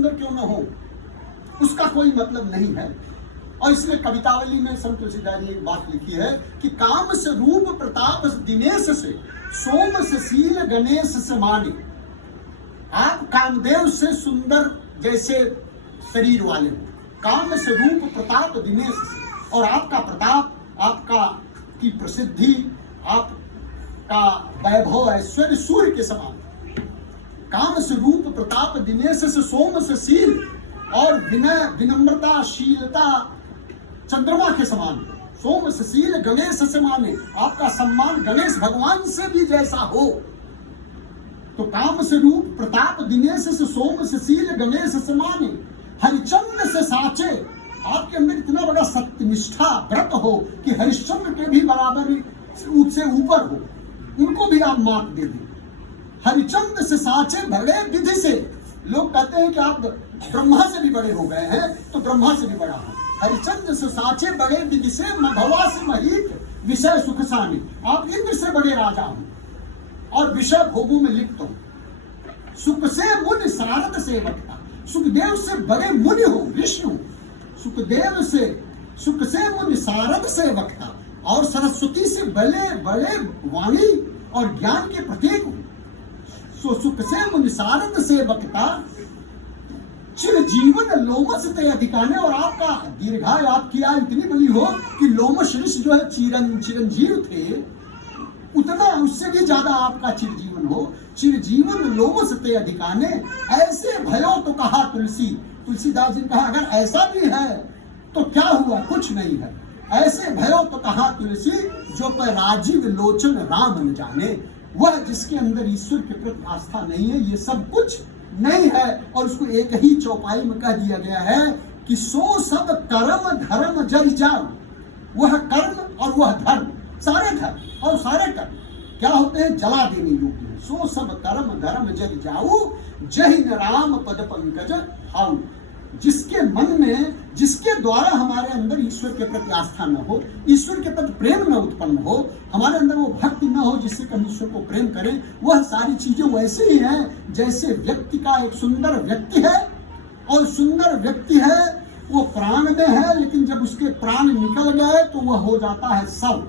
सुंदर क्यों न हो, उसका कोई मतलब नहीं है। और इसलिए कवितावली में संत तुलसीदास ने एक बात लिखी है कि काम से रूप प्रताप दिनेश से सोम से शील गणेश से माने। आप कामदेव से सुंदर जैसे शरीर वाले हो, काम से रूप प्रताप दिनेश से, और आपका प्रताप, आपका की प्रसिद्धि, आपका वैभव ऐश्वर्य सूर्य के समान। काम से रूप प्रताप दिनेश से सोम से शील, और विनय विनम्रता शीलता चंद्रमा के समान। सोम से शील गणेश से माने, आपका सम्मान गणेश भगवान से भी जैसा हो। तो काम से रूप प्रताप दिनेश से सोम से शील गणेश से माने, हरिचंद्र से साचे, आपके अंदर इतना बड़ा सत्यनिष्ठा व्रत हो कि हरिश्चंद्र के भी बराबर उससे ऊपर हो, उनको भी आप मात दे दें। हरिचंद्र से साचे बड़े विधि से, लोग कहते हैं कि आप ब्रह्मा से भी बड़े हो गए हैं, तो ब्रह्मा से भी बड़ा हो। हरिचंद्र से साचे बड़े विधि से, भवा से महित विषय सुख साने, आप इंद्र से बड़े राजा हो और विषय भोगों में लिप्त हो। सुख से मुनि सारद से बटता, सुखदेव से बड़े मुनि हो, ऋषि हो। सुखदेव से, सुख से मुनि सारद से वक्ता, और सरस्वती से बड़े बड़े वाणी और ज्ञान के प्रतीक हो। सो सुख से मुनि सारद से वक्ता, चिर जीवन लोमस ते अधिकाने, और आपका दीर्घायु, आपकी आयु इतनी बड़ी हो कि लोमस ऋषि जो है चिरंजीव थे, उतना उससे भी ज्यादा आपका चिरजीवन हो। चिरजीवन लोमस ते अधिकाने, ऐसे भयो तो कहा तुलसी, तुलसीदास जी ने कहा अगर ऐसा भी है तो क्या हुआ, कुछ नहीं है। ऐसे भयो तो कहा तुलसी, जो पर राजीव लोचन राम न जाने, वह जिसके अंदर ईश्वर के प्रति आस्था नहीं है, ये सब कुछ नहीं है। और उसको एक ही चौपाई में कह दिया गया है कि सो सब कर्म धर्म जल जाओ। वह कर्म और वह धर्म, सारे धर्म और सारे कर्म क्या होते हैं, जला देने योग्य है। सो सब कर्म धर्म जल जाओ, जहि न राम पद पंकज हाउ। जिसके मन में, जिसके द्वारा हमारे अंदर ईश्वर के प्रति आस्था न हो, ईश्वर के प्रति प्रेम न उत्पन्न हो, हमारे अंदर वो भक्ति न हो जिससे हम ईश्वर को प्रेम करें, वह सारी चीजें वैसे ही हैं जैसे व्यक्ति का एक सुंदर व्यक्ति है, और सुंदर व्यक्ति है वो प्राण में है, लेकिन जब उसके प्राण निकल गए तो वह हो जाता है शव।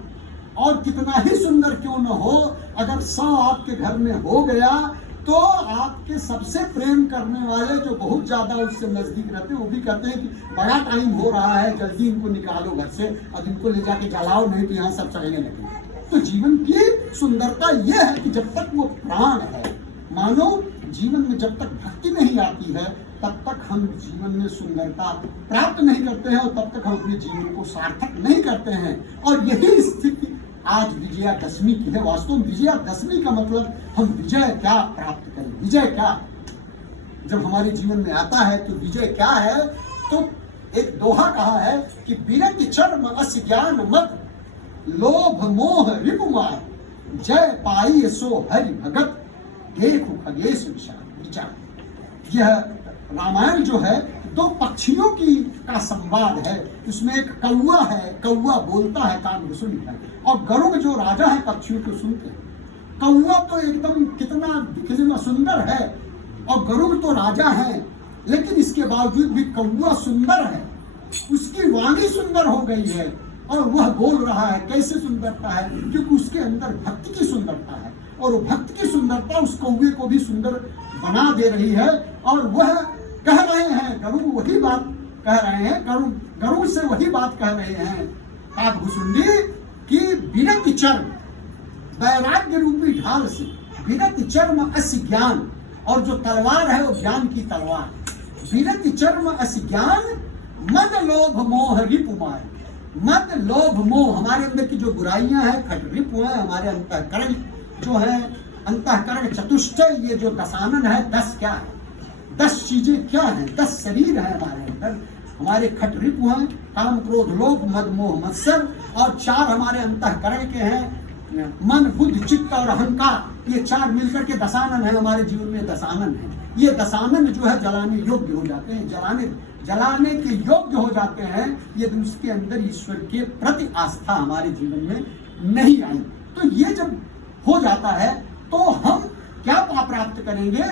और कितना ही सुंदर क्यों न हो, अगर शव आपके घर में हो गया तो आपके सबसे प्रेम करने वाले जो बहुत ज्यादा उससे नजदीक रहते हैं, वो भी कहते हैं कि बड़ा टाइम हो रहा है, जल्दी इनको निकालो घर से, अब इनको ले जाके जलाओ, नहीं तो यहाँ सब चलने लगे। तो जीवन की सुंदरता यह है कि जब तक वो प्राण है, मानो जीवन में जब तक भक्ति नहीं आती है, तब तक हम जीवन में सुंदरता प्राप्त नहीं करते हैं, और तब तक हम अपने जीवन को सार्थक नहीं करते हैं। और यही स्थिति आज विजयादशमी की है। वास्तव में विजयादशमी का मतलब हम विजय क्या प्राप्त करें, विजय क्या जब हमारे जीवन में आता है तो विजय क्या है। तो एक दोहा कहा है कि विरत चर्म अस ज्ञान मत, लोभ मोह रिपुमाय, जय पाई सो हरि भगत, देखो खगेश विचार। यह रामायण जो है दो पक्षियों की का संवाद है। उसमें एक कौवा है, कौवा बोलता है, कान सुनता है, और गरुड़ जो राजा है पक्षियों को सुनते हैं। कौवा तो एकदम कितना दिखने में सुंदर है, और गरुड़ तो राजा है, लेकिन इसके बावजूद भी कौवा सुंदर है, उसकी वाणी सुंदर हो गई है, और वह बोल रहा है। कैसे सुंदरता है, क्योंकि उसके अंदर भक्ति की सुंदरता है, और वो भक्ति की सुंदरता उस कौवे को भी सुंदर बना दे रही है। और वह कह रहे हैं, गरुड़ वही बात कह रहे हैं, गरुड़ से वही बात कह रहे हैं काकभुसुंडी कि विरत चर्म, वैराग्य रूपी ढाल से, विरत चर्म अस ज्ञान, और जो तलवार है वो ज्ञान की तलवार। विरत चर्म अस ज्ञान, मद लोभ मोह रिपुमाय। मद लोभ मोह, हमारे अंदर की जो बुराइयां हैं, खट रिपु है, हमारे अंतःकरण जो है, अंतःकरण चतुष्टय, ये जो दशानन है, 10 क्या है, 10 चीजें क्या है, 10 शरीर है हमारे अंदर। हमारे खट रिपु हैं, काम क्रोध लोभ मद मोह मत्सर, और 4 हमारे अंतःकरण के हैं, मन बुद्धि चित्त और अहंकार। ये 4 मिलकर के दशानन है, हमारे जीवन में दशानन है। ये दशानन जो है जलाने योग्य हो जाते हैं, जलाने के योग्य हो जाते हैं यदि उसके अंदर ईश्वर के प्रति आस्था हमारे जीवन में नहीं आई। तो ये जब हो जाता है तो हम क्या प्राप्त करेंगे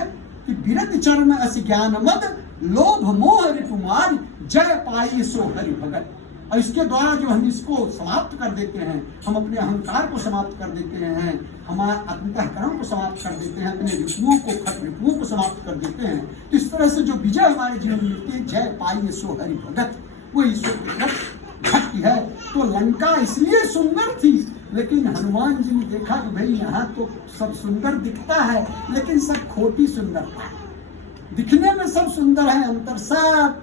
कि विरत चर्म अस ज्ञान मद लोभ मोह रिपुमार, जय पाई सो हरि भगत। और इसके द्वारा जो हम इसको समाप्त कर देते हैं, हम अपने अहंकार को समाप्त कर देते हैं, हमारे अंतःकरण को समाप्त कर देते हैं, अपने रिपुओं को खट रिपुओं को समाप्त कर देते हैं। तो इस तरह से जो विजय हमारे जीवन में मिलती है, जय पाई सो हरि भगत, वो ईश्वर की तरफ भक्ति है। तो लंका इसलिए सुंदर थी, लेकिन हनुमान जी ने देखा कि भाई यहाँ तो सब सुंदर दिखता है, लेकिन सब खोटी सुंदरता है। दिखने में सब सुंदर है, अंतर सब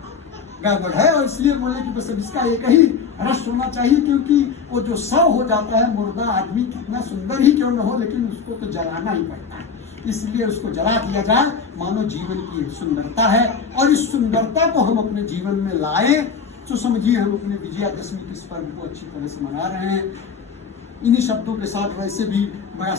गड़बड़ है। और इसलिए बोले कि बस इसका एक ही रस होना चाहिए, क्योंकि वो जो शव हो जाता है, मुर्दा आदमी कितना सुंदर ही क्यों न हो, लेकिन उसको तो जलाना ही पड़ता है। इसलिए उसको जला दिया जाए, मानो जीवन की सुंदरता है। और इस सुंदरता को हम अपने जीवन में लाए तो समझिए हम अपने विजयादशमी के इस पर्व को अच्छी तरह से मना रहे हैं। इन्हीं शब्दों के साथ वैसे भी बड़ा